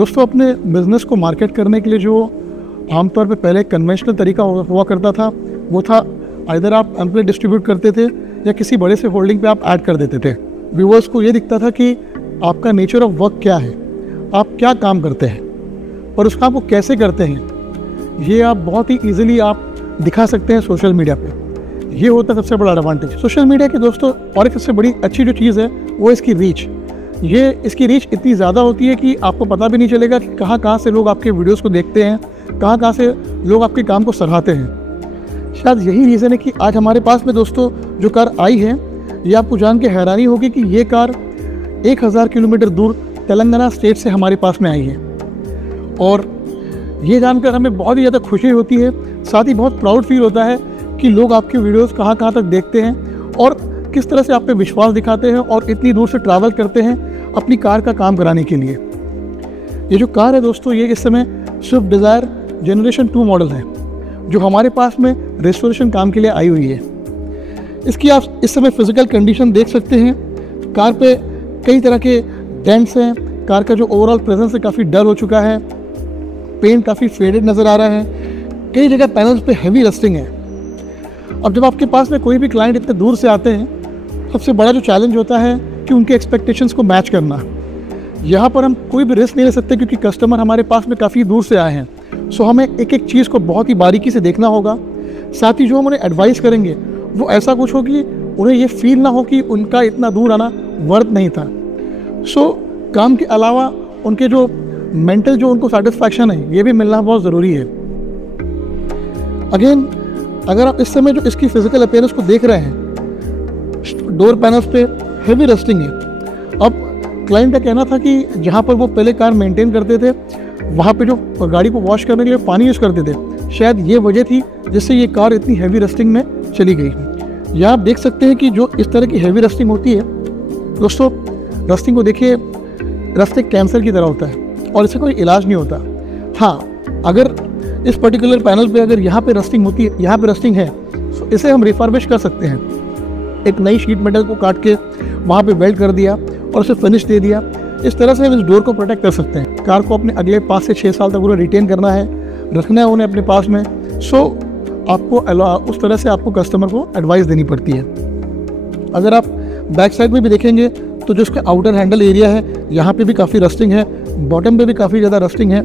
दोस्तों, अपने बिज़नेस को मार्केट करने के लिए जो आमतौर पे पहले कन्वेंशनल तरीका हुआ करता था, वो था आइदर आप एम्प्लॉय डिस्ट्रीब्यूट करते थे या किसी बड़े से होल्डिंग पे आप ऐड कर देते थे। व्यूअर्स को ये दिखता था कि आपका नेचर ऑफ वर्क क्या है, आप क्या काम करते हैं और उसका आपको कैसे करते हैं, ये आप बहुत ही ईजिली आप दिखा सकते हैं सोशल मीडिया पे। ये होता है सबसे बड़ा एडवांटेज सोशल मीडिया की दोस्तों। और एक सबसे बड़ी अच्छी जो चीज़ है वो इसकी रीच। इसकी रीच इतनी ज़्यादा होती है कि आपको पता भी नहीं चलेगा कि कहाँ से लोग आपके वीडियोस को देखते हैं, कहाँ से लोग आपके काम को सराहते हैं। शायद यही रीज़न है कि आज हमारे पास में दोस्तों जो कार आई है, ये आपको जान के हैरानी होगी कि ये कार 1000 किलोमीटर दूर तेलंगाना स्टेट से हमारे पास में आई है। और ये जानकर हमें बहुत ही ज़्यादा खुशी होती है, साथ ही बहुत प्राउड फील होता है कि लोग आपके वीडियोस कहाँ तक देखते हैं और किस तरह से आप पे विश्वास दिखाते हैं और इतनी दूर से ट्रैवल करते हैं अपनी कार का काम कराने के लिए। ये जो कार है दोस्तों, ये इस समय स्विफ्ट डिज़ायर जनरेशन 2 मॉडल है, जो हमारे पास में रेस्टोरेशन काम के लिए आई हुई है। इसकी आप इस समय फिजिकल कंडीशन देख सकते हैं। कार पे कई तरह के डेंट्स हैं, कार का जो ओवरऑल प्रेजेंस है काफ़ी डल हो चुका है, पेंट काफ़ी फेडेड नज़र आ रहा है, कई जगह पैनल्स पे हैवी रस्टिंग है। अब जब आपके पास में कोई भी क्लाइंट इतने दूर से आते हैं, सबसे बड़ा जो चैलेंज होता है कि उनके एक्सपेक्टेशंस को मैच करना। यहाँ पर हम कोई भी रिस्क नहीं ले सकते क्योंकि कस्टमर हमारे पास में काफ़ी दूर से आए हैं। सो हमें एक एक चीज़ को बहुत ही बारीकी से देखना होगा। साथ ही जो हम उन्हें एडवाइस करेंगे वो ऐसा कुछ हो कि उन्हें ये फील ना हो कि उनका इतना दूर आना वर्थ नहीं था। सो काम के अलावा उनके जो मेंटल जो उनको सेटिस्फैक्शन है, ये भी मिलना बहुत ज़रूरी है। अगेन, अगर आप इस समय जो इसकी फिजिकल अपीयरेंस को देख रहे हैं, डोर पैनल्स पे हेवी रस्टिंग है। अब क्लाइंट का कहना था कि जहाँ पर वो पहले कार मेंटेन करते थे, वहाँ पे जो गाड़ी को वॉश करने के लिए पानी यूज़ करते थे, शायद ये वजह थी जिससे ये कार इतनी हेवी रस्टिंग में चली गई। यहाँ आप देख सकते हैं कि जो इस तरह की हेवी रस्टिंग होती है दोस्तों, रस्टिंग को देखिए, रस्टिंग कैंसर की तरह होता है और इससे कोई इलाज नहीं होता। हाँ, अगर इस पर्टिकुलर पैनल पे अगर यहाँ पे रस्टिंग होती है, यहाँ पे रस्टिंग है, तो इसे हम रिफर्बिश कर सकते हैं। एक नई शीट मेटल को काट के वहाँ पे वेल्ड कर दिया और उसे फिनिश दे दिया। इस तरह से हम इस डोर को प्रोटेक्ट कर सकते हैं। कार को अपने अगले 5 से 6 साल तक उन्हें रिटेन करना है, रखना है उन्हें अपने पास में। सो आपको उस तरह से आपको कस्टमर को एडवाइस देनी पड़ती है। अगर आप बैक साइड में भी देखेंगे तो जो उसका आउटर हैंडल एरिया है, यहाँ पे भी काफ़ी रस्टिंग है, बॉटम पे भी काफ़ी ज़्यादा रस्टिंग है।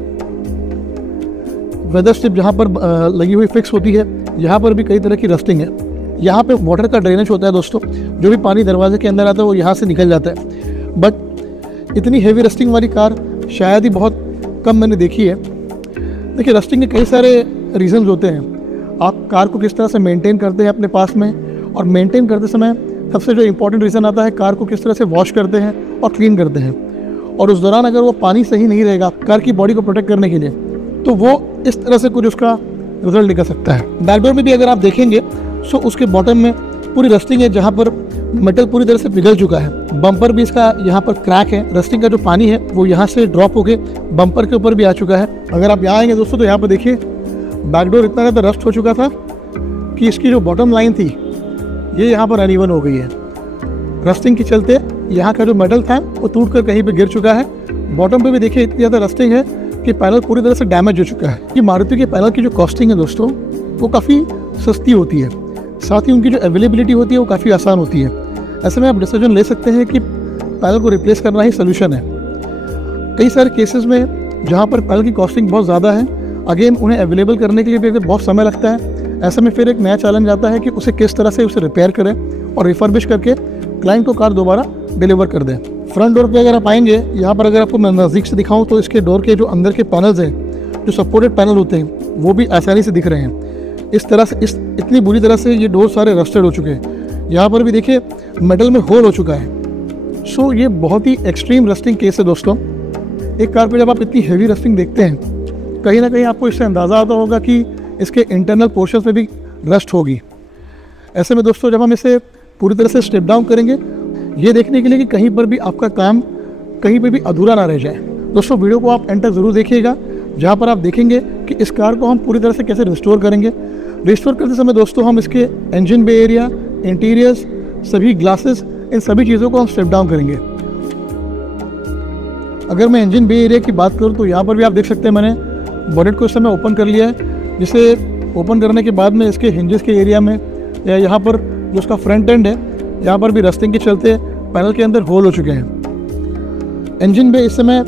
वेदर स्ट्रिप जहाँ पर लगी हुई फिक्स होती है, यहाँ पर भी कई तरह की रस्टिंग है। यहाँ पे वाटर का ड्रेनेज होता है दोस्तों, जो भी पानी दरवाजे के अंदर आता है वो यहाँ से निकल जाता है। बट इतनी हेवी रस्टिंग वाली कार शायद ही बहुत कम मैंने देखी है। देखिए, रस्टिंग के कई सारे रीजंस होते हैं। आप कार को किस तरह से मेंटेन करते हैं अपने पास में, और मेंटेन करते समय सबसे जो इम्पोर्टेंट रीज़न आता है, कार को किस तरह से वॉश करते हैं और क्लीन करते हैं। और उस दौरान अगर वो पानी सही नहीं रहेगा कार की बॉडी को प्रोटेक्ट करने के लिए, तो वो इस तरह से कुछ उसका रिजल्ट निकल सकता है। बैकडोर में भी अगर आप देखेंगे सो उसके बॉटम में पूरी रस्टिंग है, जहाँ पर मेटल पूरी तरह से पिघल चुका है। बम्पर भी इसका यहाँ पर क्रैक है, रस्टिंग का जो पानी है वो यहाँ से ड्रॉप होके बम्पर के ऊपर भी आ चुका है। अगर आप यहाँ आएंगे दोस्तों तो यहाँ पर देखिए, बैकडोर इतना ज़्यादा रस्ट हो चुका था कि इसकी जो बॉटम लाइन थी ये यहाँ पर अनइवन हो गई है। रस्टिंग के चलते यहाँ का जो मेटल था वो टूट कर कहीं पे गिर चुका है। बॉटम पे भी देखिए इतनी ज़्यादा रस्टिंग है कि पैनल पूरी तरह से डैमेज हो चुका है। ये मारुति के पैनल की जो कॉस्टिंग है दोस्तों, वो काफ़ी सस्ती होती है, साथ ही उनकी जो अवेलेबिलिटी होती है वो काफ़ी आसान होती है। ऐसे में आप डिसीजन ले सकते हैं कि पैनल को रिप्लेस करना ही सोल्यूशन है। कई सारे केसेस में जहाँ पर पैनल की कॉस्टिंग बहुत ज़्यादा है, अगेन उन्हें अवेलेबल करने के लिए भी बहुत समय लगता है। ऐसे में फिर एक नया चैलेंज आता है कि उसे किस तरह से उसे रिपेयर करें और रिफर्बिश करके क्लाइंट को कार दोबारा डिलीवर कर दें। फ्रंट डोर पे अगर आप आएंगे, यहाँ पर अगर आपको मैं नज़दीक से दिखाऊं तो इसके डोर के जो अंदर के पैनल्स हैं, जो सपोर्टेड पैनल होते हैं, वो भी आसानी से दिख रहे हैं। इस तरह से इतनी बुरी तरह से ये डोर सारे रस्टेड हो चुके हैं। यहाँ पर भी देखिए मेटल में होल हो चुका है। सो ये बहुत ही एक्सट्रीम रस्टिंग केस है दोस्तों। एक कार पर जब आप इतनी हैवी रस्टिंग देखते हैं, कहीं ना कहीं आपको इससे अंदाज़ा आता होगा कि इसके इंटरनल पोर्शंस में भी रस्ट होगी। ऐसे में दोस्तों जब हम इसे पूरी तरह से स्टेप डाउन करेंगे, ये देखने के लिए कि कहीं पर भी आपका काम कहीं पर भी अधूरा ना रह जाए। दोस्तों वीडियो को आप एंड तक ज़रूर देखिएगा, जहाँ पर आप देखेंगे कि इस कार को हम पूरी तरह से कैसे रिस्टोर करेंगे। रिस्टोर करते समय दोस्तों हम इसके इंजन बे एरिया, इंटीरियर्स, सभी ग्लासेस, इन सभी चीज़ों को हम स्टेप डाउन करेंगे। अगर मैं इंजन बे एरिया की बात करूँ तो यहाँ पर भी आप देख सकते हैं मैंने बॉनेट को इस समय ओपन कर लिया है, जिसे ओपन करने के बाद में इसके हिंजेस के एरिया में या यहाँ पर जो उसका फ्रंट एंड है यहाँ पर भी रस्टिंग के चलते पैनल के अंदर होल हो चुके हैं। इंजन बे इस समय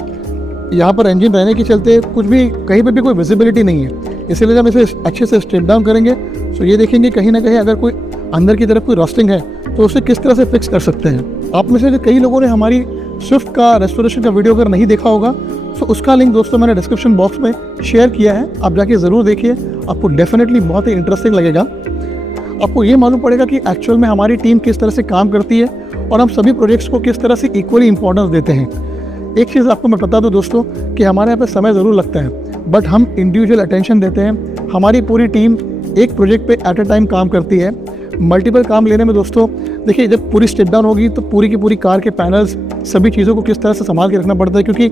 यहाँ पर इंजन रहने के चलते कुछ भी कहीं पर भी कोई विजिबिलिटी नहीं है, इसीलिए जब इसे अच्छे से स्ट्रिप डाउन करेंगे तो ये देखेंगे कहीं ना कहीं अगर कोई अंदर की तरफ कोई रस्टिंग है तो उसे किस तरह से फिक्स कर सकते हैं। आप में से कई लोगों ने हमारी स्विफ्ट का रेस्टोरेशन का वीडियो अगर नहीं देखा होगा तो उसका लिंक दोस्तों मैंने डिस्क्रिप्शन बॉक्स में शेयर किया है, आप जाके ज़रूर देखिए, आपको डेफिनेटली बहुत ही इंटरेस्टिंग लगेगा। आपको ये मालूम पड़ेगा कि एक्चुअल में हमारी टीम किस तरह से काम करती है और हम सभी प्रोजेक्ट्स को किस तरह से इक्वली इंपॉर्टेंस देते हैं। एक चीज़ आपको मैं बता दूं दोस्तों कि हमारे यहाँ पे समय ज़रूर लगता है, बट हम इंडिविजुअल अटेंशन देते हैं। हमारी पूरी टीम एक प्रोजेक्ट पे एट अ टाइम काम करती है। मल्टीपल काम लेने में दोस्तों देखिए, जब पूरी स्टेप डाउन होगी तो पूरी की पूरी कार के पैनल्स सभी चीज़ों को किस तरह से संभाल के रखना पड़ता है, क्योंकि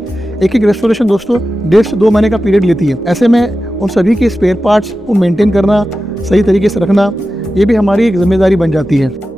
एक एक रेस्टोरेशन दोस्तों 1.5 से 2 महीने का पीरियड लेती है। ऐसे में उन सभी के स्पेयर पार्ट्स को मेंटेन करना, सही तरीके से रखना, ये भी हमारी एक जिम्मेदारी बन जाती है।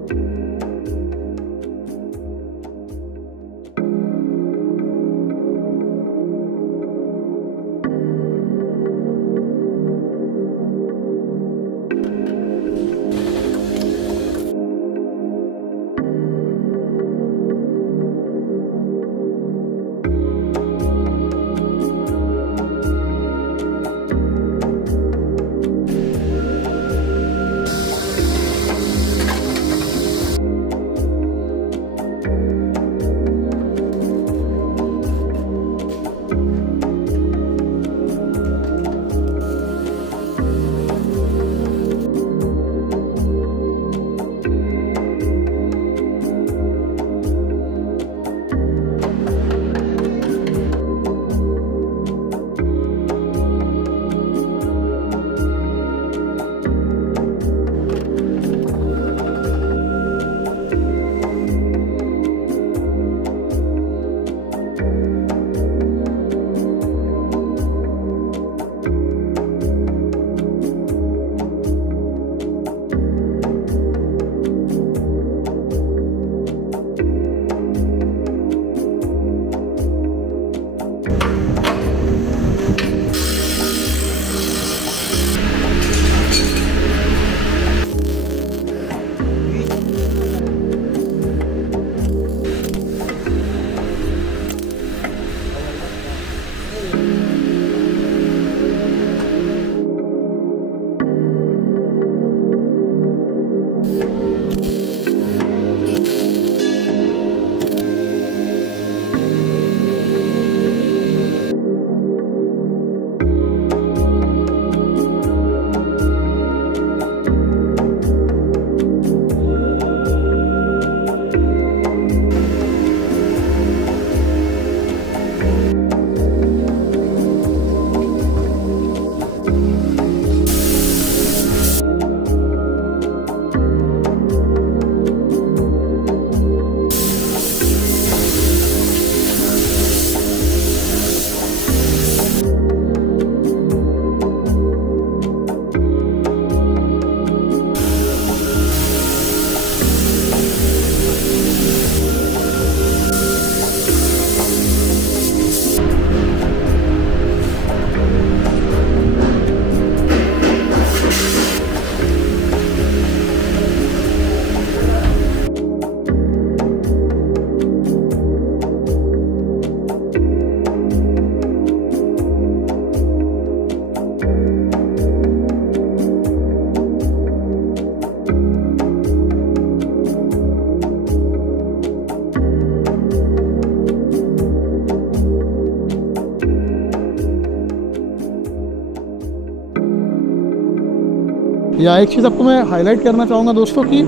या एक चीज़ आपको मैं हाईलाइट करना चाहूँगा दोस्तों कि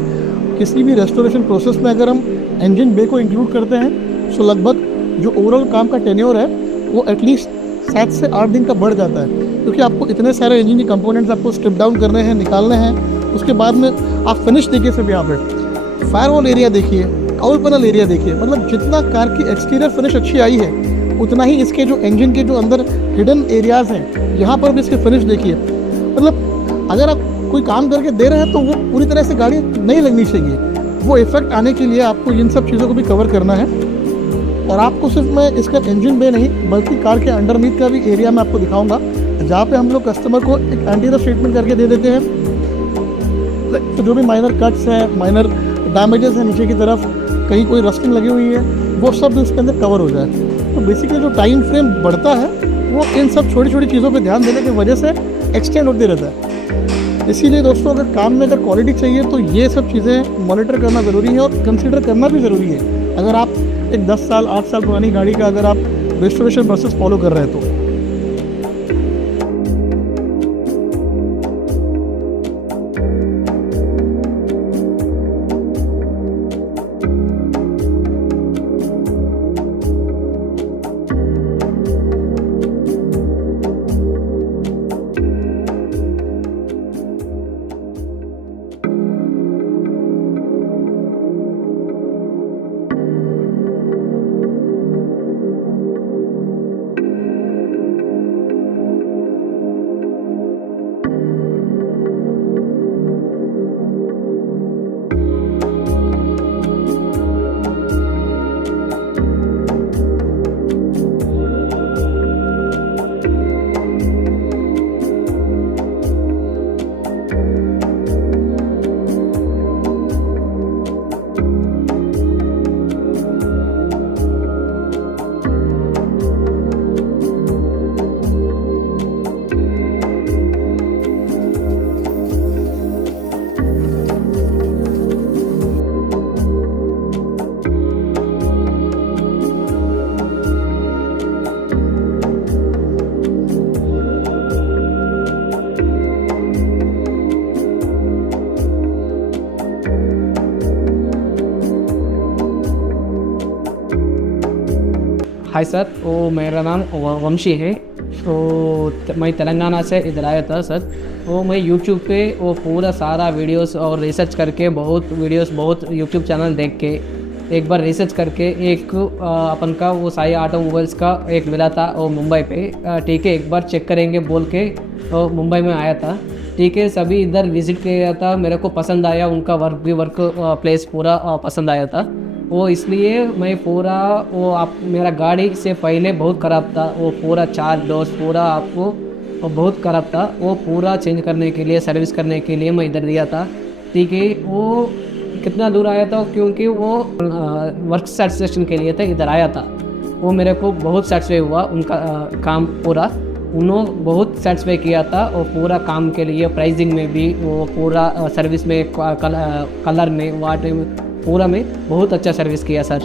किसी भी रेस्टोरेशन प्रोसेस में अगर हम इंजन बे को इंक्लूड करते हैं तो लगभग जो ओवरऑल काम का टेन्योर है वो एटलीस्ट 7 से 8 दिन का बढ़ जाता है, क्योंकि आपको इतने सारे इंजन के कंपोनेंट्स आपको स्ट्रिप डाउन करने हैं, निकालने हैं। उसके बाद में आप फिनिश देखिए, सिर्फ यहाँ पर फायरवॉल एरिया देखिए, काउल पैनल एरिया देखिए, मतलब जितना कार की एक्सटीरियर फिनिश अच्छी आई है उतना ही इसके जो इंजन के जो अंदर हिडन एरियाज़ हैं यहाँ पर भी इसके फिनिश देखिए। मतलब अगर आप कोई काम करके दे रहे हैं तो वो पूरी तरह से गाड़ी नहीं लगनी चाहिए, वो इफेक्ट आने के लिए आपको इन सब चीज़ों को भी कवर करना है। और आपको सिर्फ मैं इसका इंजन बे नहीं बल्कि कार के अंडरनीथ का भी एरिया मैं आपको दिखाऊंगा, जहाँ पे हम लोग कस्टमर को एक एंटी रस्ट ट्रीटमेंट करके दे देते हैं। तो जो भी माइनर कट्स हैं, माइनर डैमेजेस हैं नीचे की तरफ, कहीं कोई रस्टिंग लगी हुई है, वो सब इसके अंदर कवर हो जाए। तो बेसिकली जो टाइम फ्रेम बढ़ता है वो इन सब छोटी छोटी चीज़ों पे ध्यान देने की वजह से एक्सटेंड होते रहता है। इसीलिए दोस्तों अगर काम में अगर क्वालिटी चाहिए तो ये सब चीज़ें मॉनिटर करना ज़रूरी है और कंसिडर करना भी ज़रूरी है। अगर आप एक 10 साल 8 साल पुरानी गाड़ी का अगर आप रेस्टोरेशन प्रोसेस फॉलो कर रहे हैं तो। हाय सर, वो मेरा नाम वंशी है। तो मैं तेलंगाना से इधर आया था सर। वो मैं यूट्यूब पे वो पूरा सारा वीडियोस और रिसर्च करके बहुत यूट्यूब चैनल देख के एक बार रिसर्च करके एक अपन का वो साई ऑटोमोबाइल्स का एक मिला था वो मुंबई पे। ठीक है, एक बार चेक करेंगे बोल के वो मुंबई में आया था। ठीक है, सभी इधर विज़िट किया था, मेरे को पसंद आया, उनका वर्क प्लेस पूरा पसंद आया था। वो इसलिए मैं पूरा वो आप मेरा गाड़ी से पहले बहुत ख़राब था, वो पूरा 4 डोर्स पूरा आपको वो बहुत ख़राब था। वो पूरा चेंज करने के लिए, सर्विस करने के लिए मैं इधर दिया था। ठीक है, वो कितना दूर आया था क्योंकि वो वर्क सेटिस्फेक्शन के लिए था, इधर आया था। वो मेरे को बहुत सेटिस्फाई हुआ उनका काम पूरा। उन्होंने बहुत सेटिस्फाई किया था और पूरा काम के लिए प्राइसिंग में भी, वो पूरा सर्विस में, कलर में, वाटर में, पूरा में बहुत अच्छा सर्विस किया सर।